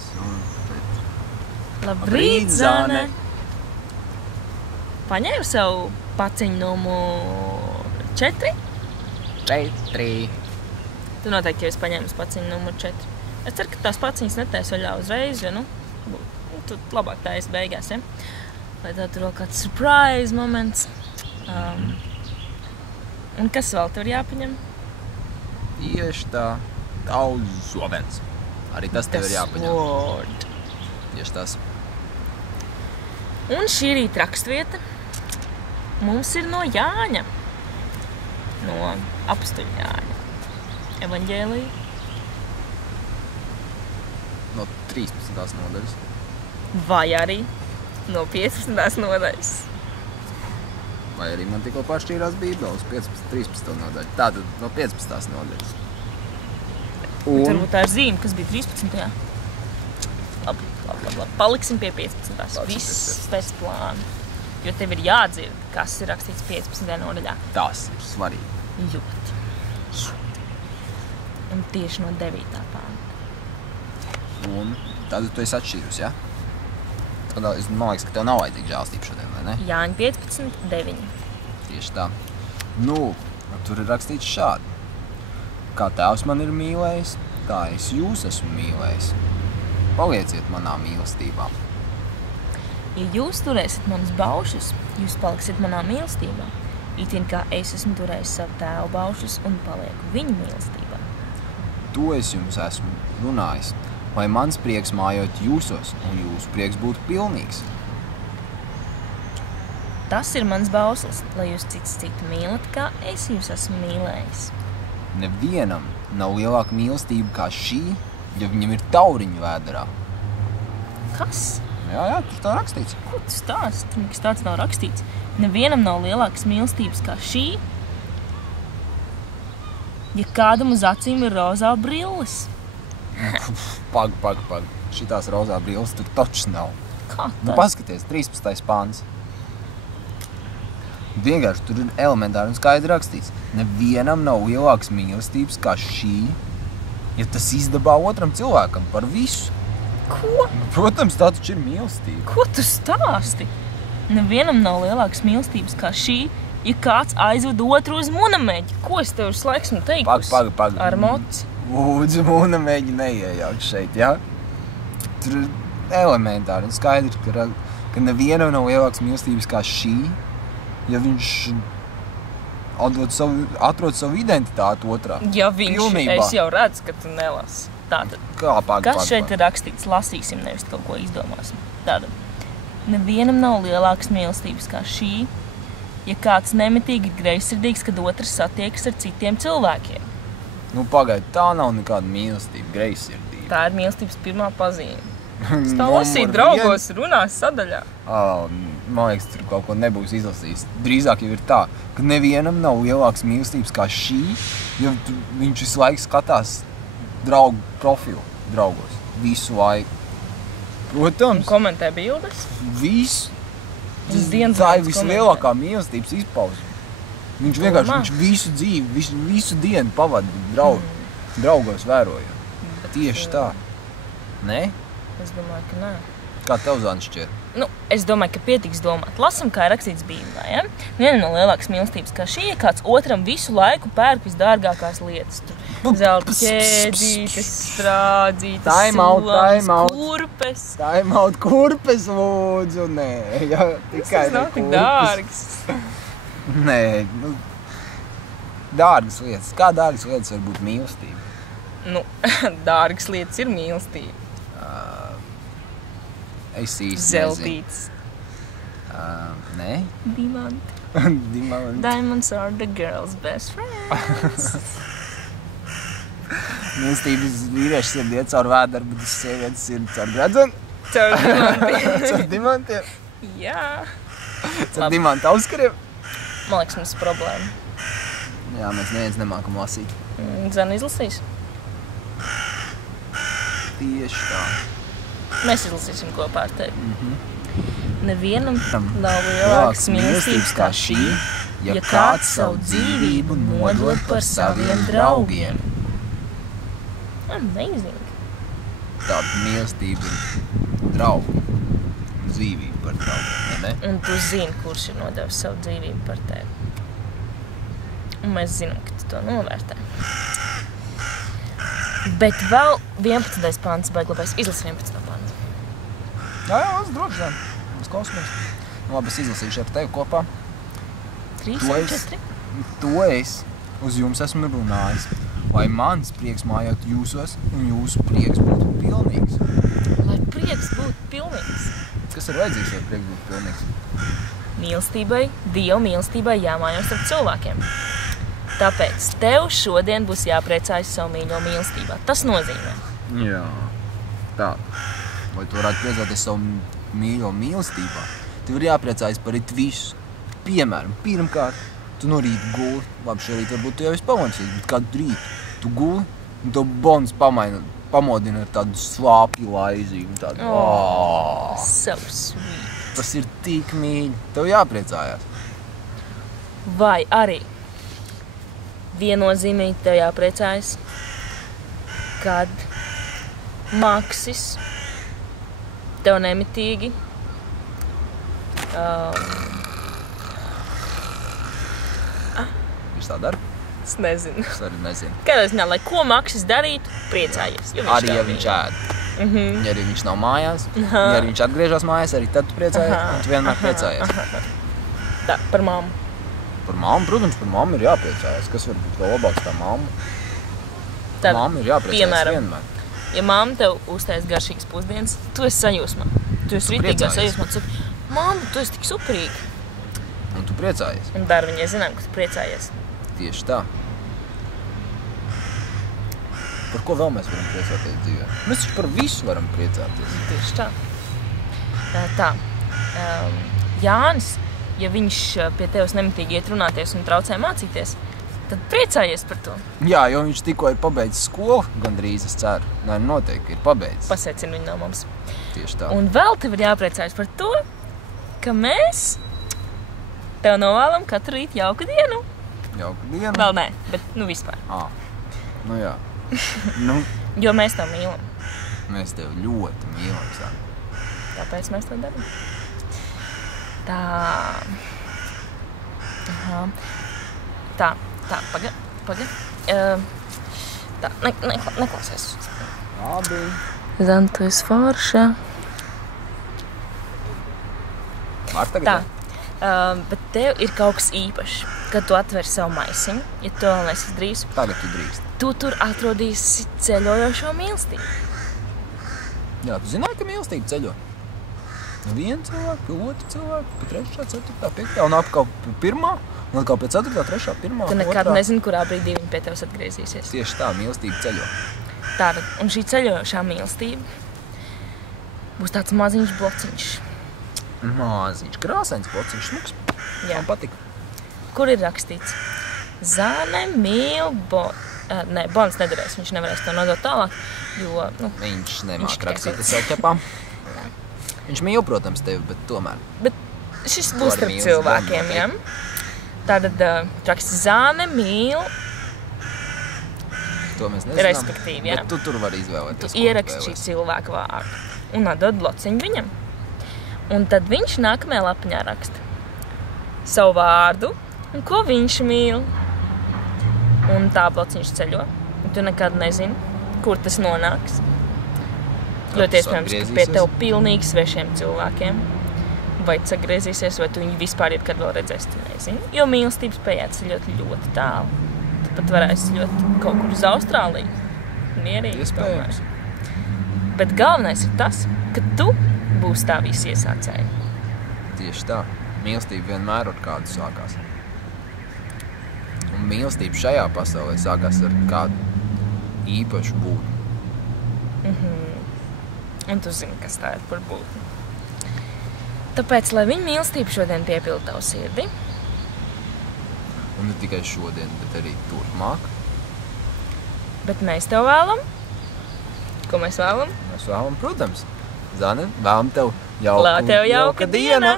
Zānis un Petra. Labrīt, Zāne! Paņēmu savu paciņu numuru 4? 4. Tu noteikti jau esi paņēmis paciņu numuru 4. Es ceru, ka tās paciņas netaisa vaļā uzreiz, jo, tu labāk tā esi beigās, ja? Lai tā tur vēl kāds surprise moments. Un kas vēl tev jāpaņem? Tieši tā. Tavs zobens. Arī tas tev ir jāpaņem. Sword. Tieši tas. Un šī rīta rakstvieta mums ir no Jāņa. No apstuļa Jāņa. Evaņģēlija. No 13. nodaļas. Vai arī no 15. nodaļas. Vai arī man tikko pašķīrās Bībeles 13. nodaļa. Tātad no 15. nodaļas. Un varbūt tā ir zīme, kas bija 13. Labi. Paliksim pie 15. Viss pēc plāna. Jo tev ir jādzird, kas ir rakstīts 15. nodaļā. Tas ir svarīgi. Ļoti. Un tieši no 9. pānta. Un tad tu esi atšķīrusi, ja? Man liekas, ka tev nav vajadzīga žēlstība šodien, vai ne? Jāņa 15, 9. Tieši tā. Tur ir rakstīts šādi. Kā Tēvs man ir mīlējis, tā es jūs esmu mīlējis. Palieciet manā mīlestībā. Ja jūs turēsiet manas baušus, jūs paliksiet manā mīlestībā. Itin kā es esmu turējis savu tēvu baušus un palieku viņa mīlestībā. To es jums esmu runājis, lai mans prieks mājot jūsos un jūsu prieks būtu pilnīgs. Tas ir mans bauslis, lai jūs cits citu mīlat, kā es jūs esmu mīlējis. Nevienam nav lielāka mīlestība kā šī, ja viņam ir tauriņu vēderā. Kas? Jā, tur tā rakstīts. Ko tu stāsti? Tur nekas tāds nav rakstīts. Nevienam nav lielākas mīlestības kā šī, ja kādam uz acīm ir rozā brilles. Pag. Šitās rozā brilles tur taču nav. Kā tā? Paskaties, 13. pāns. Vienkārši tur ir elementāri un skaidri rakstīts. Nevienam nav lielākas mīlestības kā šī, ja tas izdabā otram cilvēkam par visu. Ko? Protams, tā taču ir mīlestība. Ko tu stāsti? Nevienam nav lielākas mīlestības kā šī, ja kāds aizved otru uz munameģi. Ko es tev uz laiksmu teikusi? Pag. Ar moci? Lūdzu, munameģi neiejauc šeit, ja? Tur ir elementāri un skaidri, ka nevienam nav lielākas mīlestības kā šī, ja viņš atrod savu identitāti otrā. Ja viņš, Pilnībā. Es jau redzu, ka tu nelasi. Tātad, kas šeit ir rakstīts? Lasīsim, nevis kaut ko izdomāsim. Tātad, nevienam nav lielākas mīlestības kā šī, ja kāds nemitīgi ir greizsirdīgs, kad otrs satiekas ar citiem cilvēkiem. Pagaid, tā nav nekāda mīlestība, greizsirdība. Tā ir mīlestības pirmā pazīme. Es tā lasīju draugos runās sadaļā. Man liekas, tur kaut ko nebūs izlasījis. Drīzāk jau ir tā, ka nevienam nav lielākas mīlestības kā šī, ja viņš visu laiku skatās draugu profilu draugos. Visu laiku. Protams. Un komentē bildes? Visu. Tā ir vislielākā mīlestības izpausme. Viņš vienkārši visu dzīvi, visu dienu pavada draugos vērojot. Tieši tā. Ne? Es domāju, ka nē. Kā tev, Zāne, šķiet? Es domāju, ka pietiks domāt. Lasam, kā ir rakstīts Bībelē, ja? Viena no lielākas mīlestības kā šī, ja kāds otram visu laiku pērk visdārgākās lietas. Tur zelta ķēdītes, strādzītes, solams, kurpes. Kurpes, lūdzu, nē. Ja, tas nav tik dārgs. Nē, dārgas lietas. Kā dārgas lietas var būt mīlestība? Dārgas lietas ir mīlestība. Es īsti Zeltītes. Nē? Diamanti. Diamonds are the girl's best friends. Mīlestības vīrieši sirdī iet caur vēderu, bet sievietes sirdī caur gredzenu? Caur dimantiem. Caur dimantiem? Jā. Caur dimantu auskariem? Man liekas, mums problēma. Jā, mēs neviens nemākam lasīt. Zana izlasīs? Tieši tā. Mēs izlasīsim kopā ar tevi. Nevienam nav lielākas mīlestības kā šī, ja kāds savu dzīvību nodod par saviem draugiem. Amazing. tāda mīlestība ir draugi. Dzīvību par draugiem, ne? Un tu zini, kurš ir nodevis savu dzīvību par tevi. Un mēs zinām, ka tu to novērtē. Bet vēl 11. pants, baiglabais, izlasi 11. pantu. Jā, es droši vien. Mēs klausamies. Labi, es izlasīšu ar tevi kopā. 3 un 4. To es uz jums esmu runājis, lai mans prieks mājot jūsos un jūsu prieks būtu pilnīgs. Lai prieks būtu pilnīgs. Kas ir vajadzīgs, lai prieks būtu pilnīgs? Mīlestībai, Dieva mīlestībai jāmājos ar cilvēkiem. Tāpēc tev šodien būs jāpriecājas savu mīļo mīlestībā. Tas nozīmē. Jā. Tā. Lai tu varētu priecāties savu mīļo mīlestībā, tev ir jāpriecājas par it visu. Piemēram, pirmkārt, tu no rīta guli. Labi, šorīt varbūt tu jau esi pamodīsies, bet kādu rītu tu guli un to bonus pamodina ar tādu slāpju laizīgu. Tādu, So sweet. Tas ir tik mīļi. Tev jāpriecājās. Vai arī viennozīmīgi tev jāpriecājas, kad Maksis tev nemitīgi Viņš tā dara? es nezinu. Es arī nezinu. Kādā ziņā, lai ko Maksis darītu, priecājies. Arī, ja viņš ēd. Ja arī viņš nav mājās, ja arī viņš atgriežas mājās, arī tad tu priecājies, un tu vienmēr priecājies. Tā, par mammu. Par mammu, protams, par mammu ir jāpriecājas. Kas var būt vēl labāks tā mamma? Tad, Mamma ir jāpriecājas piemēram, vienmēr. Ja mamma tev uztais garšīgas pusdienas, tu esi sajūsmā. Tu esi ritīgā sajūsmā. Tu saki, mamma, tu esi tik superīga. Un tu priecājies. Un dar viņai zinām, ka tu priecājies. Tieši tā. Par ko vēl mēs varam priecāties dzīvē? Mēs taču par visu varam priecāties. Tieši tā. Tā. Jānis, ja viņš pie tevis nemitīgi iet runāties un traucē mācīties, tad priecājies par to. Jā, jo viņš tikko ir pabeidzis skolu, gandrīz es ceru. Nē, noteikti ir pabeidzis. Pasveicinu viņu no mums. Tieši tā. Un vēl tev ir jāpriecājas par to, ka mēs tev novēlam katru rītu jauku dienu. Jauka diena. Vēl nē, bet vispār. Nu jā. Nu, Jo mēs tev mīlam. mēs tevi ļoti mīlam, Zana. Tāpēc mēs to darām. Tā. Aha. Tā, paga. Tā, neklausies. Labi. Zana, tu esi forša. Var tagad? Tā. Bet tev ir kaut kas īpašs, kad tu atver savu maisiņu, ja tu vēl nesi drīz. Tagad tu drīkst. Tu tur atrodīsi ceļojošo mīlestību. Jā, tu zināji, ka mīlestība ceļo? Vienu cilvēku, pie otru cilvēku, pie 3., 4., 5. un apkal pie 1. un atkal pie 4., 3., 1. Tu nekad nezini, kurā brīdī viņi pie tevis atgriezīsies. Tieši tā, mīlestība ceļo. Tātad, un šī ceļojošā mīlestība būs tāds maziņš blociņš. Maziņš, krāsains blociņš, smuks. Jā. Man patika. Kur ir rakstīts? Zāne mīl Bons nedarēs, viņš nevarēs to nodot tālāk, jo, Viņš nemāk tikai rakstīt kaut- ar savu ķepām. Viņš mīl, protams, tevi, bet tomēr. Bet šis būs arī starp mīl cilvēkiem, Bonu, ja? Tātad raksta Zāne mīl, To mēs nezinām. Respektīvi, jā. Bet tu tur vari izvēlēties. tu ieraksti šī cilvēka vārdu un atdod blociņu viņam. Un tad viņš nākamajā lapiņā raksta savu vārdu un ko viņš mīl. Un tā blociņš ceļo. Un tu nekad nezini, kur tas nonāks. Ļoti iespējams, ka pie tev pilnīgi svešiem cilvēkiem. Vai tas atgriezīsies, vai tu viņu vispār kad vēl redzēsi, tu nezini. Jo mīlestība spēj ceļot ļoti tālu. Tu pat varēsi ceļot kaut kur uz Austrāliju. Mierīgi. Iespējams. Bet galvenais ir tas, ka tu būsi tā visa iesācēja. Tieši tā. Mīlestība vienmēr ar kādu sākās. Un mīlestība šajā pasaulē sākās ar kādu īpašu būtni. Un tu zini, kas tā ir par būtni. Tāpēc, lai viņa mīlestība šodien piepilda tavu sirdi, Un ne tikai šodien, bet arī turpmāk. bet mēs tev vēlam. Ko mēs vēlam? Mēs vēlam, protams, Zane, vēlam tev Lai tev jauka diena!